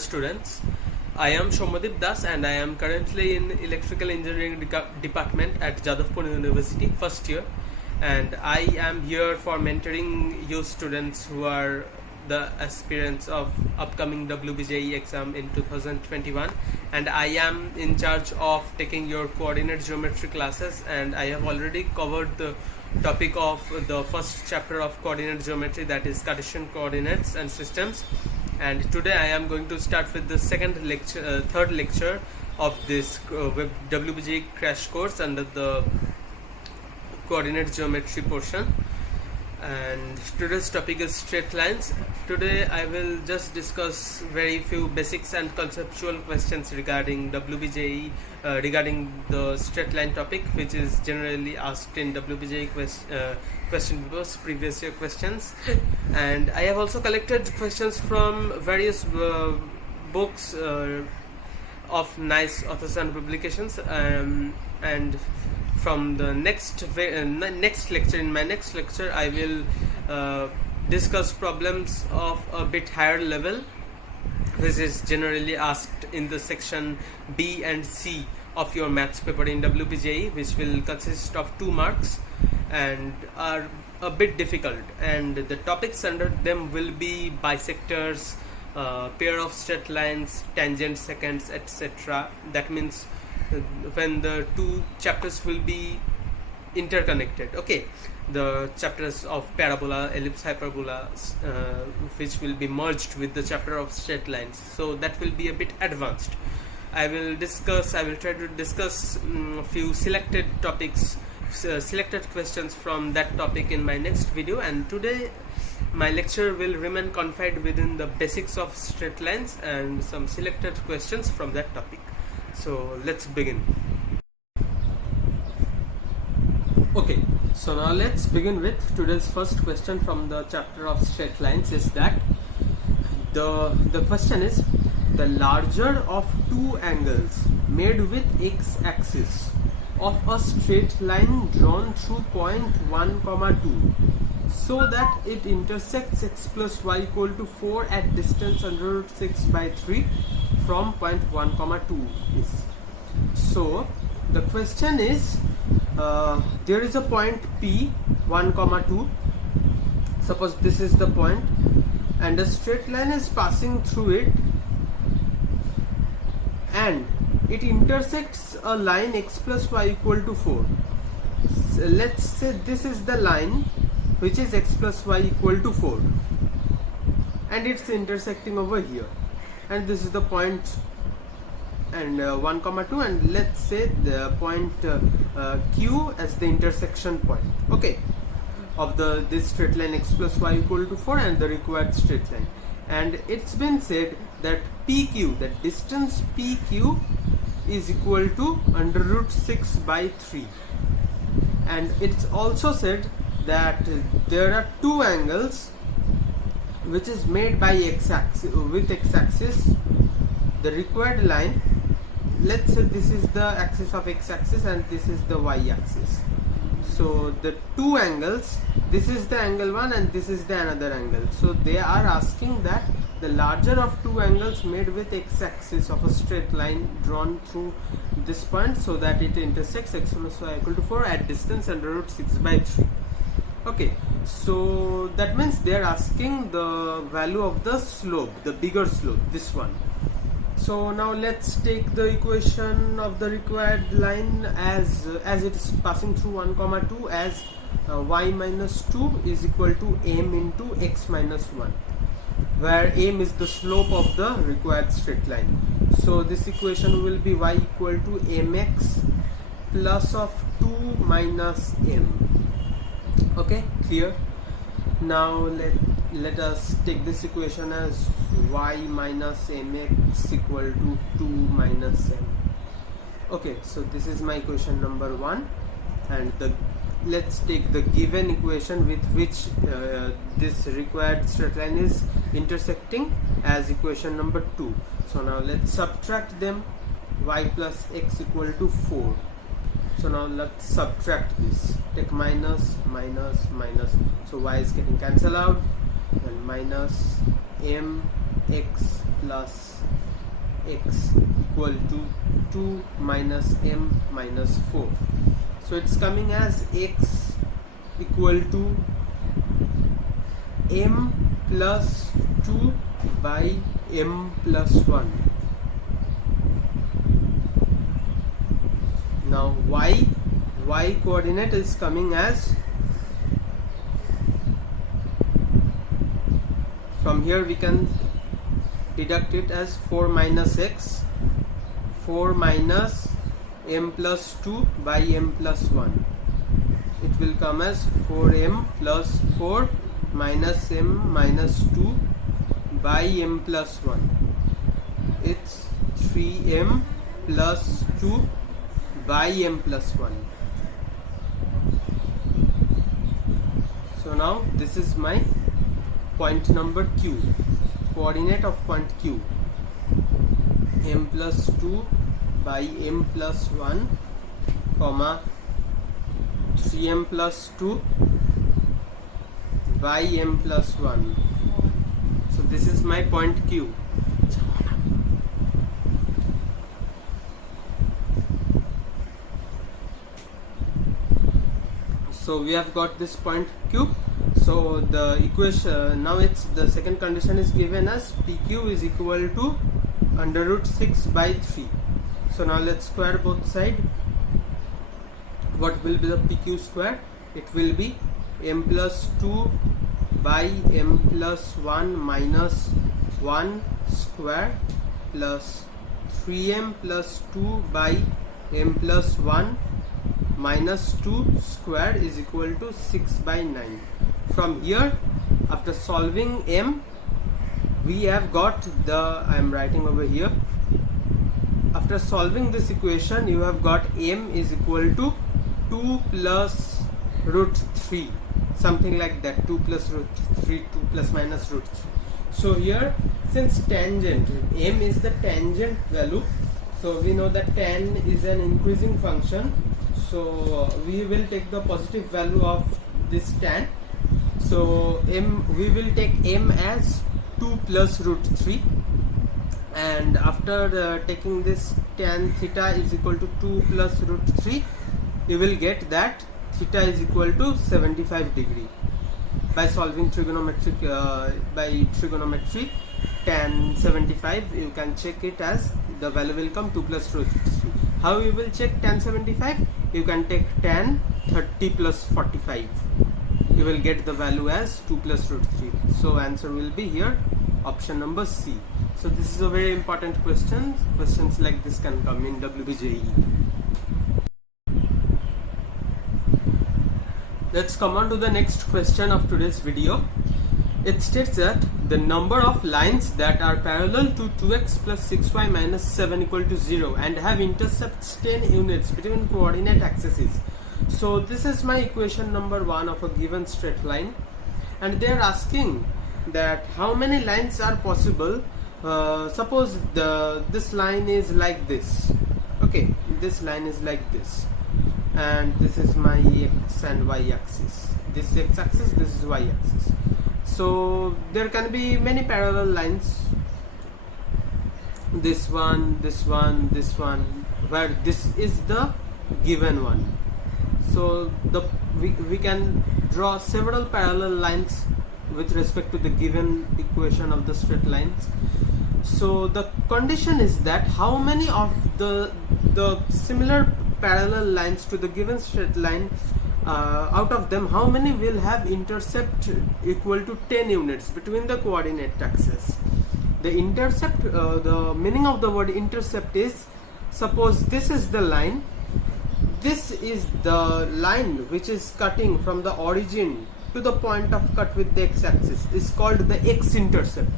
students. I am Soumodeep and I am currently in Electrical Engineering Department at Jadavpur University, first year, and I am here for mentoring you students who are the aspirants of upcoming WBJEE exam in 2021, and I am in charge of taking your coordinate geometry classes, and I have already covered the topic of the first chapter of coordinate geometry, that is Cartesian coordinates and systems. And today I am going to start with the third lecture of this WBJEE crash course under the coordinate geometry portion. And today's topic is straight lines. Today I will just discuss very few basics and conceptual questions regarding WBJEE, regarding the straight line topic, which is generally asked in WBJEE question papers, previous year questions. And I have also collected questions from various books of nice authors and publications, and from the next lecture, in my next lecture, I will discuss problems of a bit higher level, which is generally asked in the section B and C of your maths paper in WBJEE, which will consist of 2 marks and are a bit difficult. And the topics under them will be bisectors, pair of straight lines, tangent seconds, etc. That means when the 2 chapters will be interconnected. Okay, the chapters of parabola, ellipse, hyperbola, which will be merged with the chapter of straight lines, so that will be a bit advanced. I will try to discuss a few selected topics, selected questions from that topic in my next video. And today my lecture will remain confined within the basics of straight lines and some selected questions from that topic. So let's begin. Okay, so now let's begin with today's first question from the chapter of straight lines. Is that the question is, the larger of 2 angles made with x-axis of a straight line drawn through point 1, 2, so that it intersects x plus y equal to 4 at distance under root 6 by 3 from point 1, 2 is. So the question is, there is a point P 1, 2. Suppose this is the point and a straight line is passing through it, and it intersects a line x plus y equal to 4. So let's say this is the line which is x plus y equal to 4, and it's intersecting over here, and this is the point, and 1, 2, and let's say the point Q as the intersection point, okay, of this straight line x plus y equal to 4 and the required straight line. And it's been said that PQ, that distance PQ is equal to under root 6 by 3, and it's also said that there are 2 angles which is made by x-axis, with x-axis, the required line. Let's say this is the axis of x-axis and this is the y-axis. So the 2 angles, this is the angle 1 and this is the another angle. So they are asking that the larger of 2 angles made with x-axis of a straight line drawn through this point so that it intersects x plus y equal to 4 at distance under root 6 by 3. Okay, so that means they are asking the value of the slope, the bigger slope, this one. So now let's take the equation of the required line as it is passing through 1, 2 as y minus 2 is equal to m into x minus 1, where m is the slope of the required straight line. So this equation will be y equal to mx plus of 2 minus m. Okay, clear? Now let us take this equation as y minus mx equal to 2 minus m. Okay, so this is my equation number 1, and let's take the given equation with which this required straight line is intersecting as equation number 2. So now let's subtract them. Y plus x equal to 4. So now let's subtract this. Take minus, minus, minus. So y is getting cancelled out, and minus mx plus x equal to 2 minus m minus 4. So it's coming as x equal to m plus 2 by m plus 1. Now y coordinate is coming as, from here we can deduct it as 4 minus x, 4 minus m plus 2 by m plus 1. It will come as 4m plus 4 minus m minus 2 by m plus 1. It's 3m plus 2 by m plus 1. So now this is my point number q, coordinate of point q, m plus 2 by m plus 1, comma 3m plus 2 by m plus 1. So this is my point q. So we have got this point q. So the equation, now it's the second condition is given as pq is equal to under root 6 by 3. So now let's square both sides. What will be the pq square? It will be m plus 2 by m plus 1 minus 1 square plus 3m plus 2 by m plus 1 minus 2 square is equal to 6 by 9. From here, after solving m, we have got the, I am writing over here, after solving this equation you have got m is equal to 2 plus root 3, something like that, 2 plus root 3, 2 plus minus root 3. So here, since tangent, m is the tangent value, so we know that tan is an increasing function, so we will take the positive value of this tan. So we will take m as 2 plus root 3, and after taking this tan theta is equal to 2 plus root 3, you will get that theta is equal to 75 degree. By solving trigonometry tan 75, you can check it as the value will come 2 plus root 3. How you will check tan 75? You can take tan 30 plus 45. You will get the value as 2 plus root 3. So answer will be here option number C. So this is a very important question. Questions like this can come in WBJEE. Let's come on to the next question of today's video. It states that the number of lines that are parallel to 2x plus 6y minus 7 equal to 0 and have intercepts 10 units between coordinate axes. So this is my equation number 1 of a given straight line, and they are asking that how many lines are possible. Suppose this line is like this. Okay, this line is like this, and this is my x and y axis. This x axis, this is y axis. So there can be many parallel lines. This one, this one, this one, where this is the given one. So we can draw several parallel lines with respect to the given equation of the straight lines. So the condition is that how many of the similar parallel lines to the given straight line, out of them how many will have intercept equal to 10 units between the coordinate axes. The intercept, the meaning of the word intercept is, suppose this is the line, this is the line which is cutting from the origin to the point of cut with the x-axis, is called the x-intercept,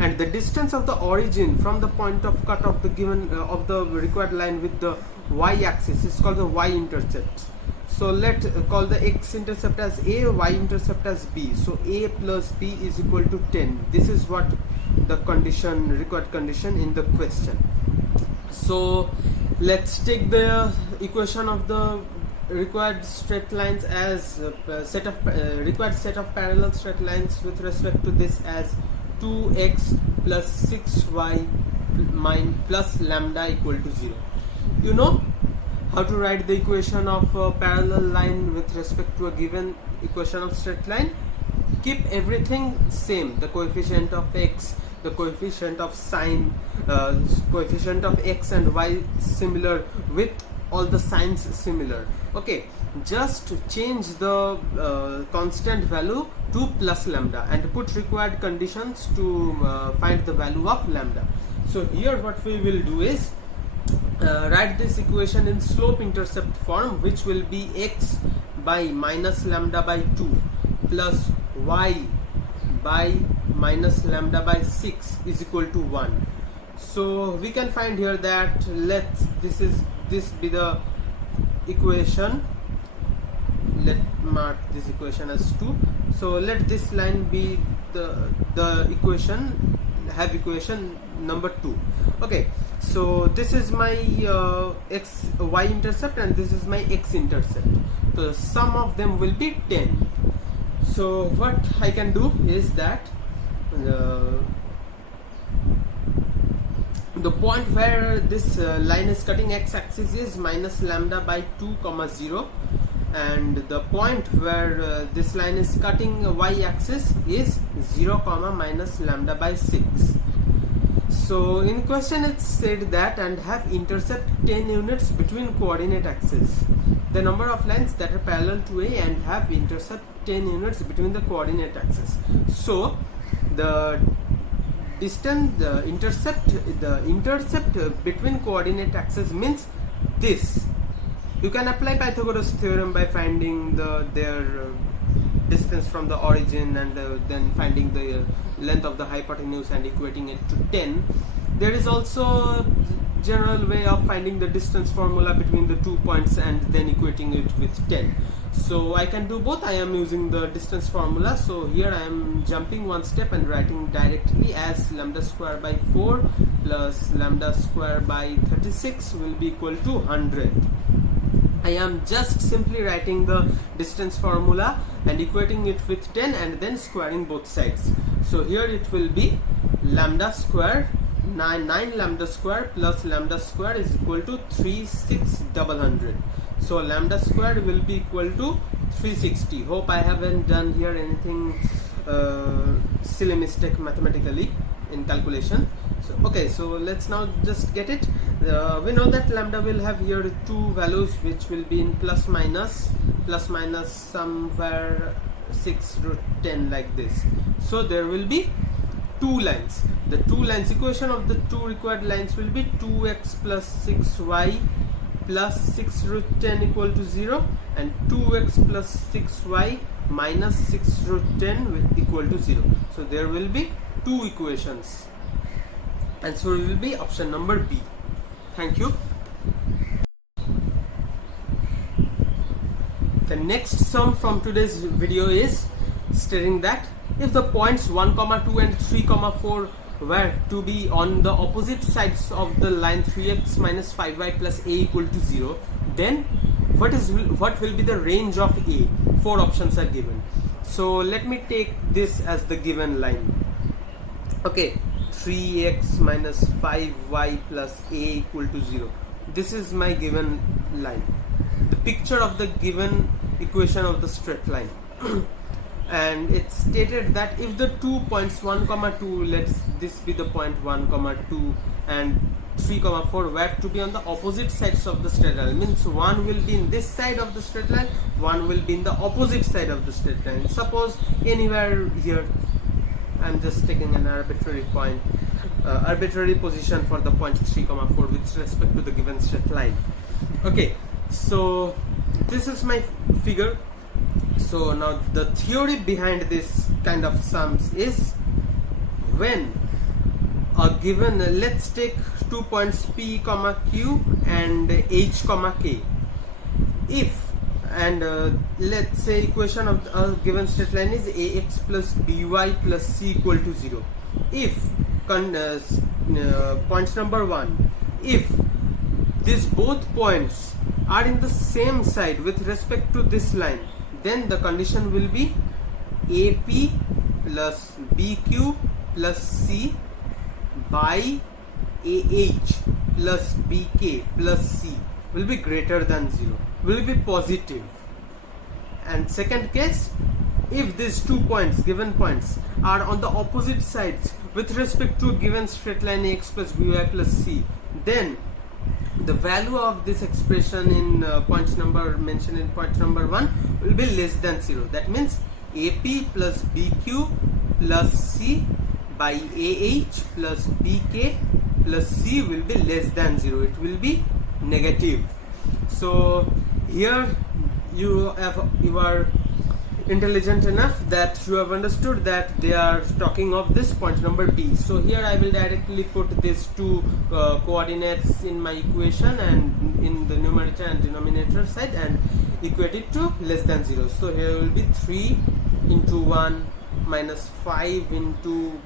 and the distance of the origin from the point of cut of the given of the required line with the y-axis is called the y-intercept. So let's call the x-intercept as a, y-intercept as b. So a plus b is equal to 10. This is what the condition, required condition in the question. So let's take the equation of the required straight lines as required set of parallel straight lines with respect to this as 2x plus 6y plus lambda equal to 0. You know how to write the equation of a parallel line with respect to a given equation of straight line? Keep everything same, the coefficient of x, the coefficient of sine, coefficient of x and y similar with all the signs similar. Okay, just change the constant value to plus lambda and put required conditions to find the value of lambda. So here what we will do is write this equation in slope intercept form, which will be x by minus lambda by 2 plus y by minus lambda by 6 is equal to 1. So we can find here that this be the equation. Let mark this equation as 2. So let this line be the equation, have equation number 2. Okay, so this is my y intercept and this is my x intercept. So the sum of them will be 10. So what I can do is that the point where this line is cutting x-axis is minus lambda by 2 comma 0, and the point where this line is cutting y-axis is 0 comma minus lambda by 6. So in question it said that and have intercept 10 units between coordinate axes. The number of lines that are parallel to A and have intercept 10 units between the coordinate axes. So the distance, the intercept between coordinate axes means this. You can apply Pythagoras theorem by finding their distance from the origin and then finding the length of the hypotenuse and equating it to 10. There is also a general way of finding the distance formula between the 2 points and then equating it with 10. So I can do both. I am using the distance formula. So here I am jumping one step and writing directly as lambda square by 4 plus lambda square by 36 will be equal to 100. I am just simply writing the distance formula and equating it with 10 and then squaring both sides. So here it will be lambda square 9 lambda square plus lambda square is equal to 3600. So lambda square will be equal to 360. Hope I haven't done here anything silly mistake mathematically in calculation. So okay, so let's now just get it. We know that lambda will have here two values which will be in plus minus somewhere 6 root 10 like this. So there will be two lines. The two lines, equation of the two required lines will be 2x plus 6y plus 6 root 10 equal to 0 and 2x plus 6y minus 6 root 10 will equal to 0. So there will be two equations. And so it will be option number B. Thank you. The next sum from today's video is stating that if the points 1, 2 and 3, 4 were to be on the opposite sides of the line 3x minus 5y plus a equal to 0, then what will be the range of a? Four options are given. So let me take this as the given line. Okay, 3x minus 5y plus a equal to 0. This is my given line, the picture of the given equation of the straight line. And it's stated that if the 2 points 1, 2, let's this be the point 1, 2 and 3, 4 were to be on the opposite sides of the straight line, means one will be in this side of the straight line, one will be in the opposite side of the straight line. Suppose anywhere here, I'm just taking an arbitrary point, arbitrary position for the point 3, 4 with respect to the given straight line. Okay, so this is my figure. So now the theory behind this kind of sums is when a given, let's take 2 points P, Q and H, K. If and let's say equation of a given straight line is ax plus by plus c equal to 0. If point number 1, if these both points are in the same side with respect to this line, then the condition will be AP plus BQ plus C by AH plus BK plus C will be greater than 0, will be positive. And second case, if these 2 points, given points, are on the opposite sides with respect to a given straight line AX plus BY plus C, then the value of this expression in point number mentioned in point number 1 will be less than 0. That means AP plus BQ plus C by AH plus BK plus C will be less than 0. It will be negative. So here you are intelligent enough that you have understood that they are talking of this point number B. So here I will directly put these two coordinates in my equation and in the numerator and denominator side and equate it to less than 0. So here will be 3 into 1 minus 5 into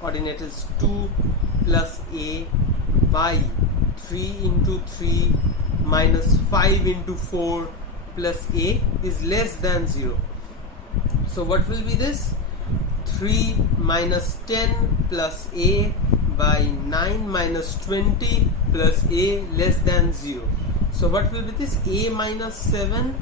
coordinate is 2 plus A by 3 into 3 minus 5 into 4 plus A is less than 0. So what will be this? 3 minus 10 plus A by 9 minus 20 plus A less than 0. So what will be this? A minus 7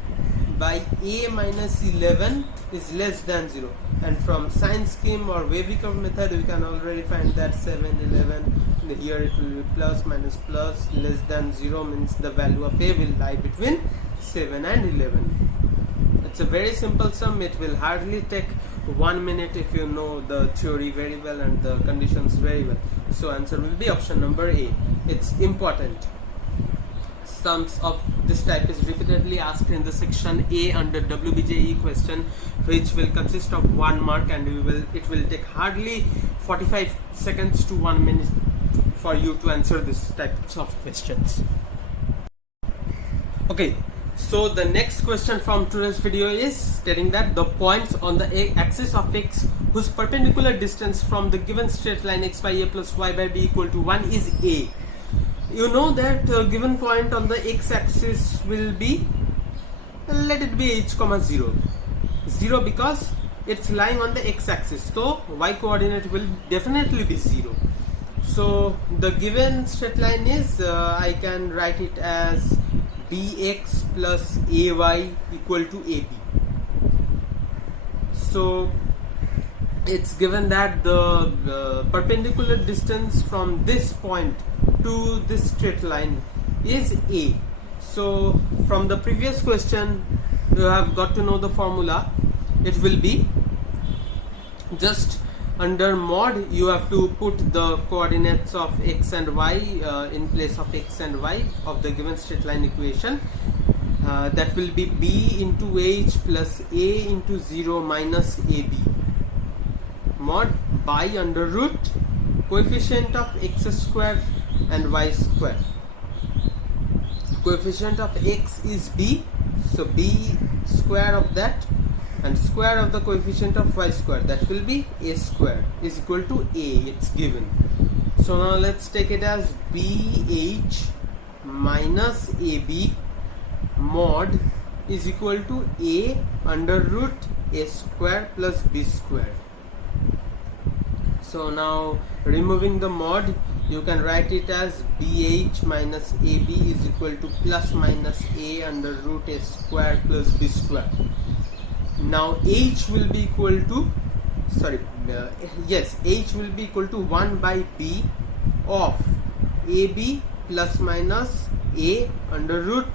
by A minus 11 is less than 0. And from sign scheme or wavy curve method we can already find that 7, 11. Here it will be plus minus plus, less than 0 means the value of A will lie between 7 and 11. It's a very simple sum. It will hardly take 1 minute if you know the theory very well and the conditions very well. So answer will be option number A. It's important. Sums of this type is repeatedly asked in the section A under WBJEE question, which will consist of 1 mark, and it will take hardly 45 seconds to 1 minute for you to answer this types of questions. Okay. So the next question from today's video is stating that the points on the axis of x whose perpendicular distance from the given straight line x by a plus y by b equal to 1 is A. You know that given point on the x-axis will be, let it be h comma 0. 0 because it's lying on the x-axis, so y coordinate will definitely be 0. So the given straight line is, I can write it as bx plus ay equal to ab. So it's given that the perpendicular distance from this point to this straight line is a. So from the previous question you have got to know the formula. It will be just under mod you have to put the coordinates of x and y in place of x and y of the given straight line equation. That will be b into h plus a into 0 minus ab mod by under root coefficient of x square and y square. Coefficient of x is b, so b square of that, and square of the coefficient of y square, that will be a square, is equal to a. It's given. So now let's take it as bh minus ab mod is equal to a under root a square plus b square. So now removing the mod, you can write it as bh minus ab is equal to plus minus a under root a square plus b square. Now h will be equal to, h will be equal to 1 by b of ab plus minus a under root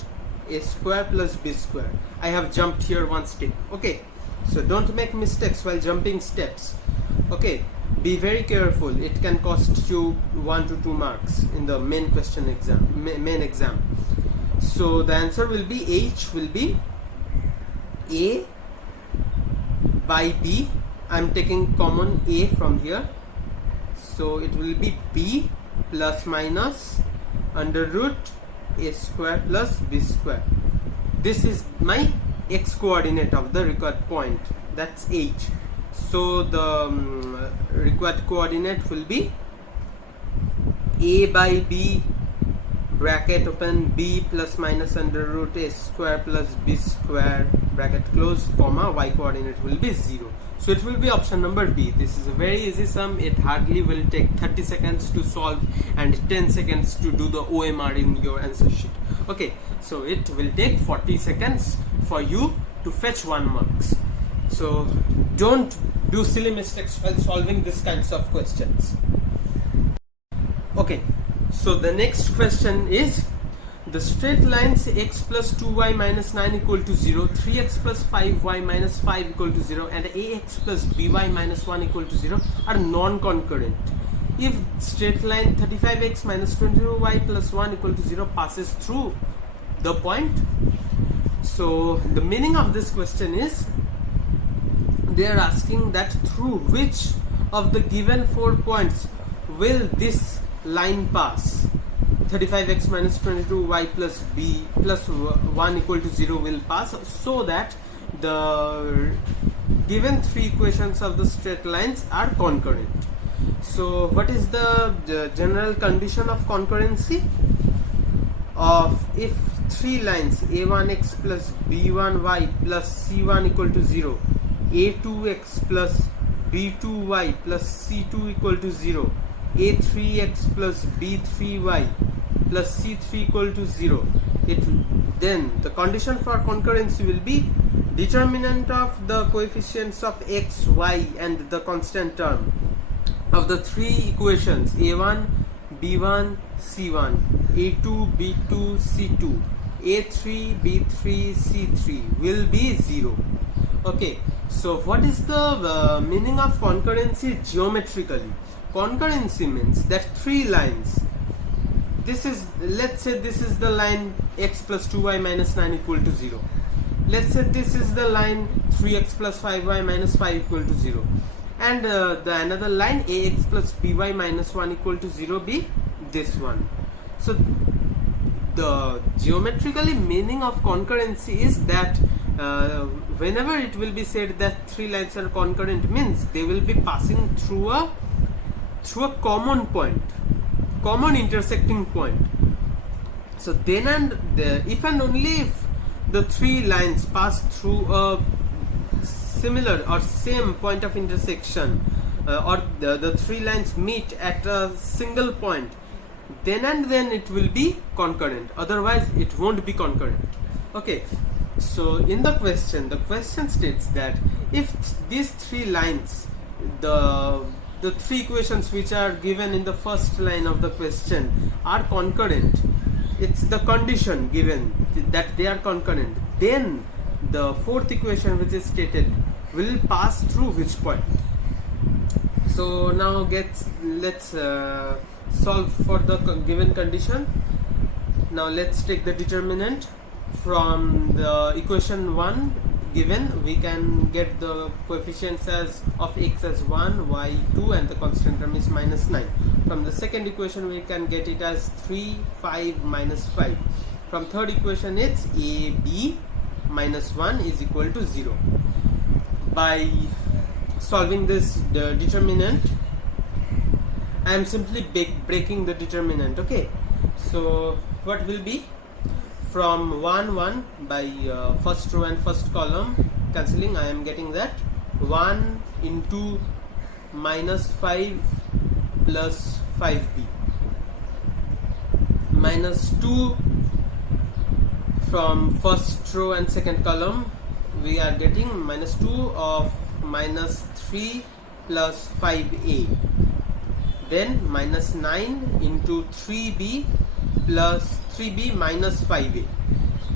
a square plus b square. I have jumped here one step. Okay, so don't make mistakes while jumping steps. Okay, be very careful. It can cost you 1 to 2 marks in the main question exam, main exam. So the answer will be h will be a by b. I'm taking common a from here, so it will be b plus minus under root a square plus b square. This is my x coordinate of the required point, that's h. So the required coordinate will be a by b bracket open b plus minus under root a square plus b square bracket close comma y coordinate will be 0. So it will be option number B. This is a very easy sum. It hardly will take 30 seconds to solve and 10 seconds to do the OMR in your answer sheet. Okay, so it will take 40 seconds for you to fetch 1 marks. So don't do silly mistakes while solving these kinds of questions. Okay, so the next question is, the straight lines x plus 2y minus 9 equal to 0, 3x plus 5y minus 5 equal to 0 and ax plus by minus 1 equal to 0 are non-concurrent. If straight line 35x minus 22y plus 1 equal to 0 passes through the point. So the meaning of this question is, they are asking that through which of the given 4 points will this line pass. 35x minus 22y plus b plus 1 equal to 0 will pass, so that the given 3 equations of the straight lines are concurrent. So what is the general condition of concurrency? Of if 3 lines a1x plus b1y plus c1 equal to 0, a2x plus b2y plus c2 equal to 0, a3x plus b3y plus c3 equal to 0, then the condition for concurrency will be determinant of the coefficients of x, y and the constant term of the 3 equations a1, b1, c1, a2, b2, c2, a3, b3, c3 will be 0. Okay, so what is the meaning of concurrency geometrically? Concurrency means that 3 lines, this is, let's say this is the line x plus 2y minus 9 equal to 0. Let's say this is the line 3x plus 5y minus 5 equal to 0. And the another line ax plus by minus 1 equal to 0 be this one. So the geometrically meaning of concurrency is that whenever it will be said that 3 lines are concurrent, means they will be passing through a common point, common intersecting point. So then and if and only if the 3 lines pass through a similar or same point of intersection, or the 3 lines meet at a single point, then and then it will be concurrent, otherwise it won't be concurrent. Okay, so in the question states that if these 3 lines, the 3 equations which are given in the first line of the question are concurrent, it's the condition given that they are concurrent, then the 4th equation which is stated will pass through which point. So now let's solve for the given condition. Now let's take the determinant from the equation 1 given. We can get the coefficients of x as 1, y 2 and the constant term is minus 9. From the second equation we can get it as 3, 5, minus 5. From third equation it's a b minus 1 is equal to 0. By solving this determinant, I am simply breaking the determinant. Okay, so what will be, from 1 1 by first row and first column cancelling, I am getting that 1 into minus 5 plus 5b minus 2. From first row and second column we are getting minus 2 of minus 3 plus 5a, then minus 9 into 3b plus 3b minus 5a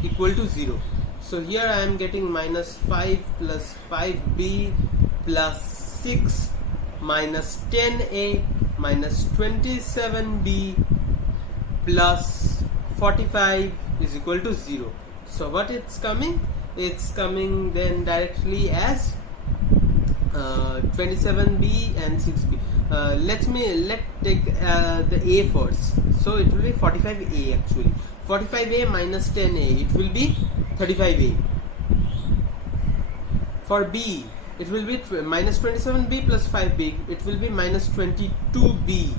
equal to 0. So here I am getting minus 5 plus 5b plus 6 minus 10a minus 27b plus 45 is equal to 0. So what it's coming? It's coming then directly as 27b and 6b. Let's take the a first. So it will be 45a actually. 45a minus 10a, it will be 35a. For b, it will be minus 27b plus 5b, it will be minus 22b.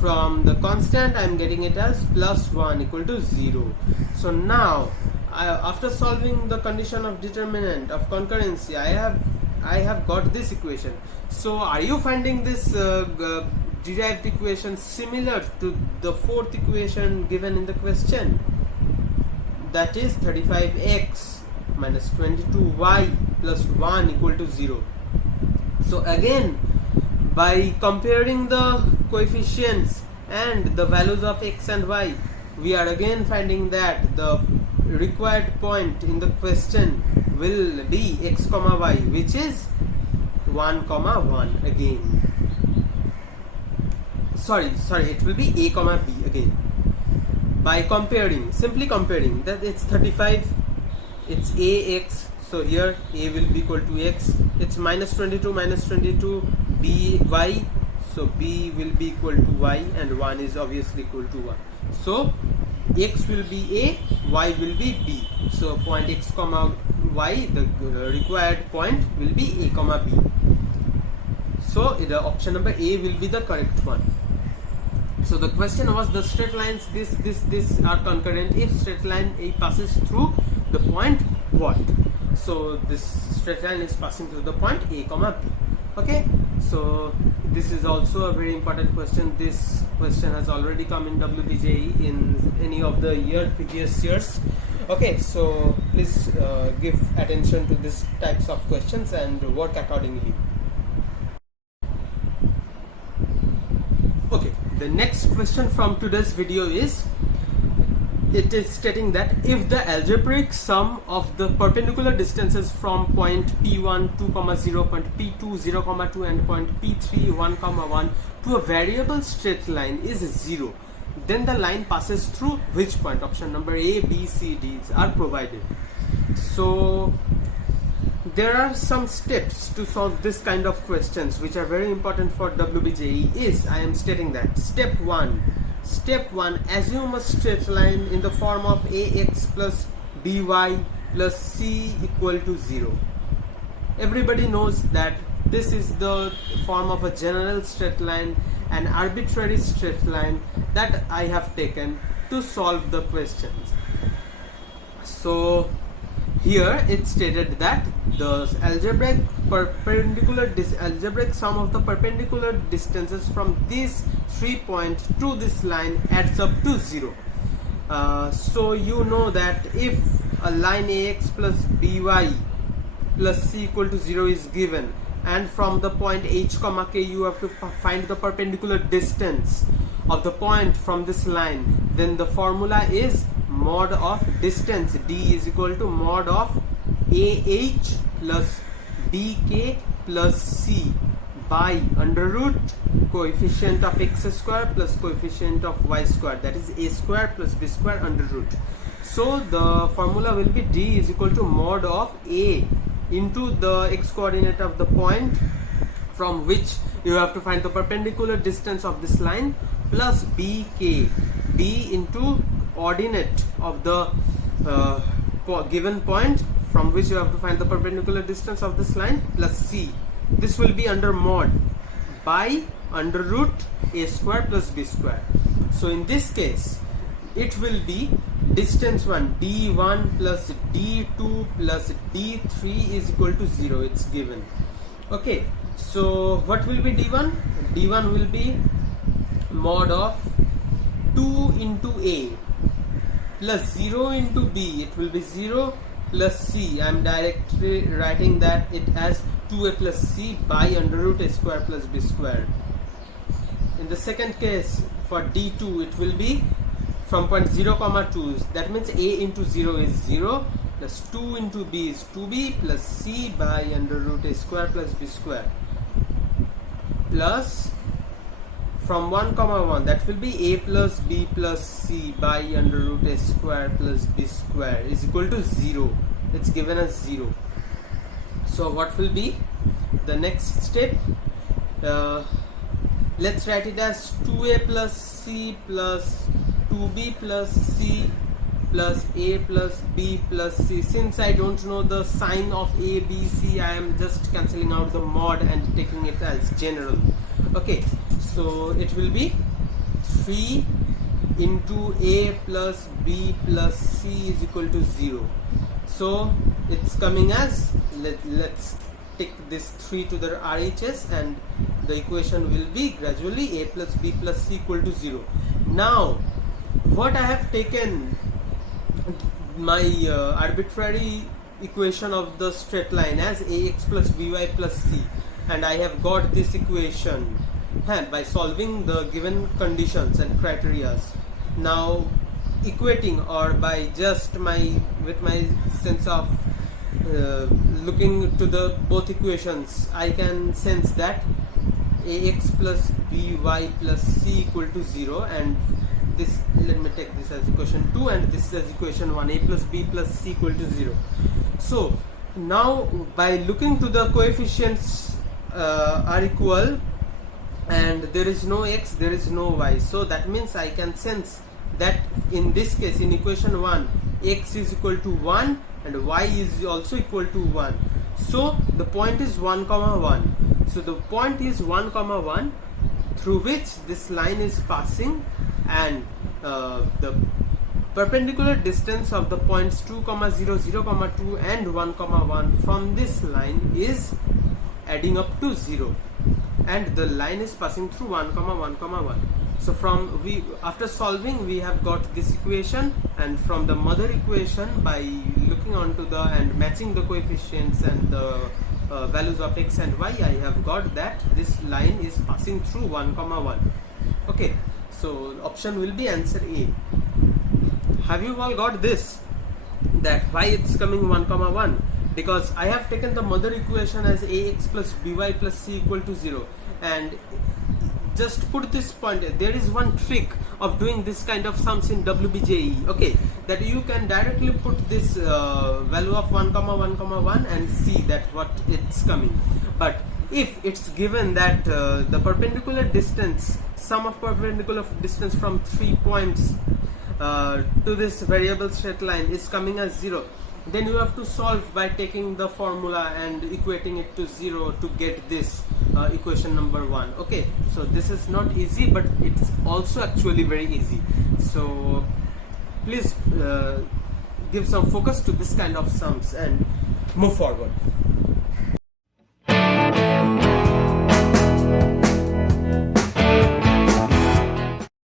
From the constant I am getting it as plus 1 equal to 0. So now after solving the condition of determinant of concurrency, I have I have got this equation. So are you finding this derived equation similar to the fourth equation given in the question? That is 35x minus 22y plus 1 equal to 0. So again, by comparing the coefficients and the values of x and y, we are again finding that the required point in the question will be x comma y, which is 1 comma 1 again. Sorry, it will be a comma b again. By comparing, simply comparing, that it's 35, it's ax, so here a will be equal to x, it's minus 22 b y, so b will be equal to y, and 1 is obviously equal to 1. So x will be a, y will be b. So point x comma y, the required point will be a comma b. So the option number A will be the correct one. So the question was, the straight lines this are concurrent if straight line A passes through the point what? So this straight line is passing through the point A comma B. Okay, so this is also a very important question. This question has already come in WBJEE in any of the previous years. Okay, so please give attention to these types of questions and work accordingly. Okay, the next question from today's video is, it is stating that if the algebraic sum of the perpendicular distances from point P1 2, 0, point P2 0, 2 and point P3 1, 1 to a variable straight line is 0, then the line passes through which point? Option number A, B, C, D are provided. So there are some steps to solve this kind of questions which are very important for WBJEE. Is I am stating that step 1, assume a straight line in the form of ax plus by plus c equal to 0. Everybody knows that this is the form of a general straight line, an arbitrary straight line that I have taken to solve the questions. So here it stated that the algebraic sum of the perpendicular distances from this 3 point to this line adds up to 0. So you know that if a line ax plus by plus c equal to 0 is given, and from the point h comma k you have to find the perpendicular distance of the point from this line, then the formula is mod of distance d is equal to mod of ah plus dk plus c by under root coefficient of x square plus coefficient of y square, that is a square plus b square under root. So the formula will be d is equal to mod of a into the x coordinate of the point from which you have to find the perpendicular distance of this line plus bk, b into ordinate of the given point from which you have to find the perpendicular distance of this line plus c. This will be under mod by under root a square plus b square. So in this case it will be distance 1 d1 plus d2 plus d3 is equal to 0. It's given. Okay, so what will be d1? D1 will be mod of 2 into a plus 0 into b, it will be 0 plus c. I am directly writing that it as 2a plus c by under root a square plus b square. In the second case for d2 it will be from point 0, 2, that means a into 0 is 0 plus 2 into b is 2b plus c by under root a square plus b square plus from 1, 1 that will be a plus b plus c by under root a square plus b square is equal to 0. It's given as 0. So what will be the next step? Let's write it as 2a plus c plus 2b plus c plus a plus b plus c. Since I don't know the sign of a, b, c, I am just cancelling out the mod and taking it as general. Okay, so it will be 3 into a plus b plus c is equal to 0. So it's coming as, let's take this 3 to the RHS, and the equation will be gradually a plus b plus c equal to 0. Now what I have taken my arbitrary equation of the straight line as ax plus by plus c, and I have got this equation by solving the given conditions and criteria. Now equating, or by just with my sense of looking to the both equations, I can sense that ax plus by plus c equal to 0, and this, let me take this as equation 2 and this as equation 1, a plus b plus c equal to 0. So now by looking to the coefficients are equal and there is no x, there is no y, so that means I can sense that in this case, in equation 1, x is equal to 1 and y is also equal to 1. So the point is 1 comma 1. So the point is 1 comma 1 through which this line is passing, and the perpendicular distance of the points 2 comma 0, 0 comma 2 and 1 comma 1 from this line is adding up to 0, and the line is passing through 1 comma 1 comma 1. So after solving, we have got this equation, and from the mother equation, by looking onto the and matching the coefficients and the values of x and y, I have got that this line is passing through 1 comma 1. Okay, so option will be answer A. Have you all got this, that why it's coming 1 comma 1? Because I have taken the mother equation as ax plus by plus c equal to 0, and just put this point. There is one trick of doing this kind of sums in WBJEE, okay, that you can directly put this value of 1 comma 1 comma 1 and see that what it's coming. But if it's given that the perpendicular distance, sum of perpendicular distance from 3 points to this variable straight line is coming as 0, then you have to solve by taking the formula and equating it to 0 to get this equation number 1. Okay, so this is not easy, but it's also actually very easy. So please give some focus to this kind of sums and move forward.